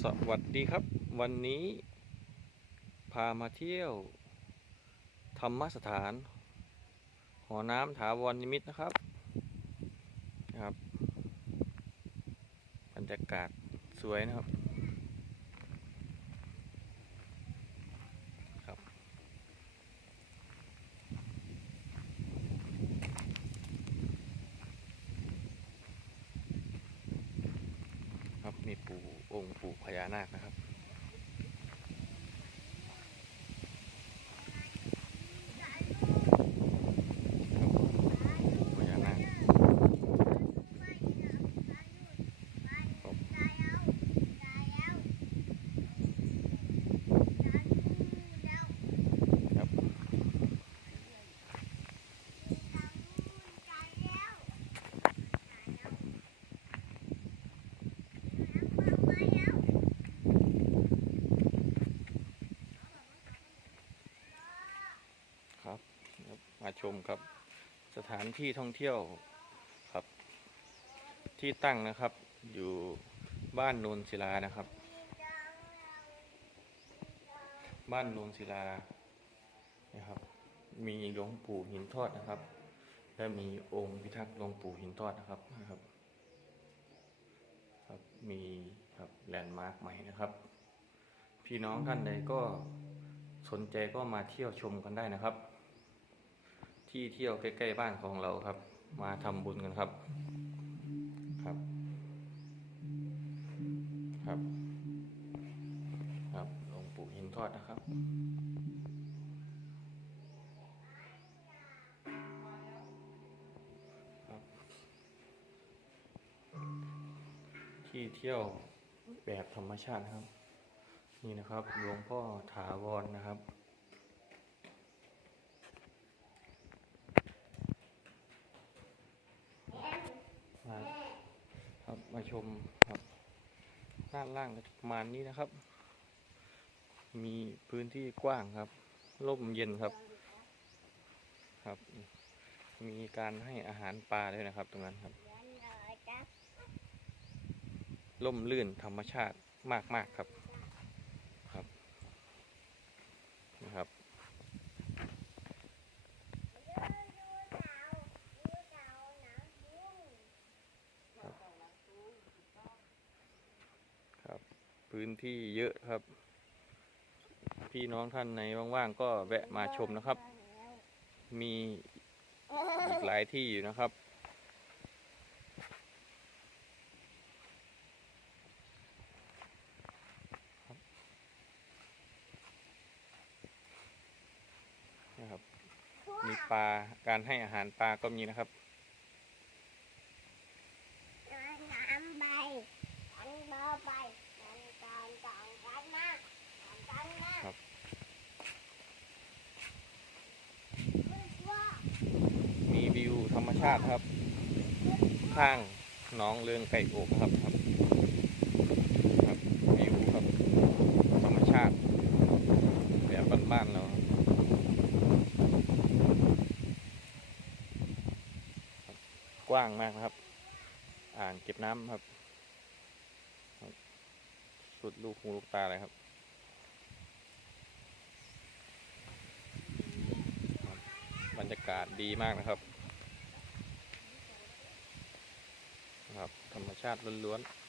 สวัสดีครับ วันนี้ พามาเที่ยว ธรรมสถาน หอน้ำถาวรนิมิตนะครับนะครับ บรรยากาศสวยนะครับ มีปู่องค์ปู่พญานาคนะครับ พญานาคครับ ครับครับมาชมครับ สถานที่ท่องเที่ยวครับ ที่ตั้งนะครับ อยู่บ้านโนนศิลานะครับ บ้านโนนศิลานะครับ มีหลวงปู่หินทอดนะครับ และมีองค์พิทักษ์หลวงปู่หินทอดนะครับนะครับครับมีครับแลนด์มาร์คใหม่นะครับ พี่น้องท่านใดก็สนใจก็มาเที่ยวชมกันได้นะครับ ที่เที่ยวใกล้ๆบ้านของเราครับ มาทำบุญกันครับ ครับ ครับครับหลวงปู่หินทอดนะครับครับที่เที่ยวแบบธรรมชาติครับ นี่นะครับหลวงพ่อถาวรนะครับ มา ครับมาชมครับด้านล่างประมาณนี้นะครับ มีพื้นที่กว้างครับร่มเย็นครับ ครับ มีการให้อาหารปลาด้วยนะครับ ตรงนั้นครับร่มรื่นธรรมชาติมากๆครับนะครับ ครับ พื้นที่เยอะครับ พี่น้องท่านในว่างๆก็แวะมาชมนะครับ มีอีกหลายที่อยู่นะครับ นะครับ มีปลาการให้อาหารปลาก็มีนะครับ น้ำใบอันต่อไปอันตอนต่อกันนะอันตอนนะครับ ว่า มีวิว ธรรมชาติครับ ข้างหน้องเลืองไก่โอกครับครับครับวิวครับ ธรรมชาติแบบบ้านๆเรากว้างมากนะครับ อ่างเก็บน้ำครับ สุดลูกหูลูกตาเลยครับบรรยากาศดีมากนะครับ ธรรมชาติล้วนๆ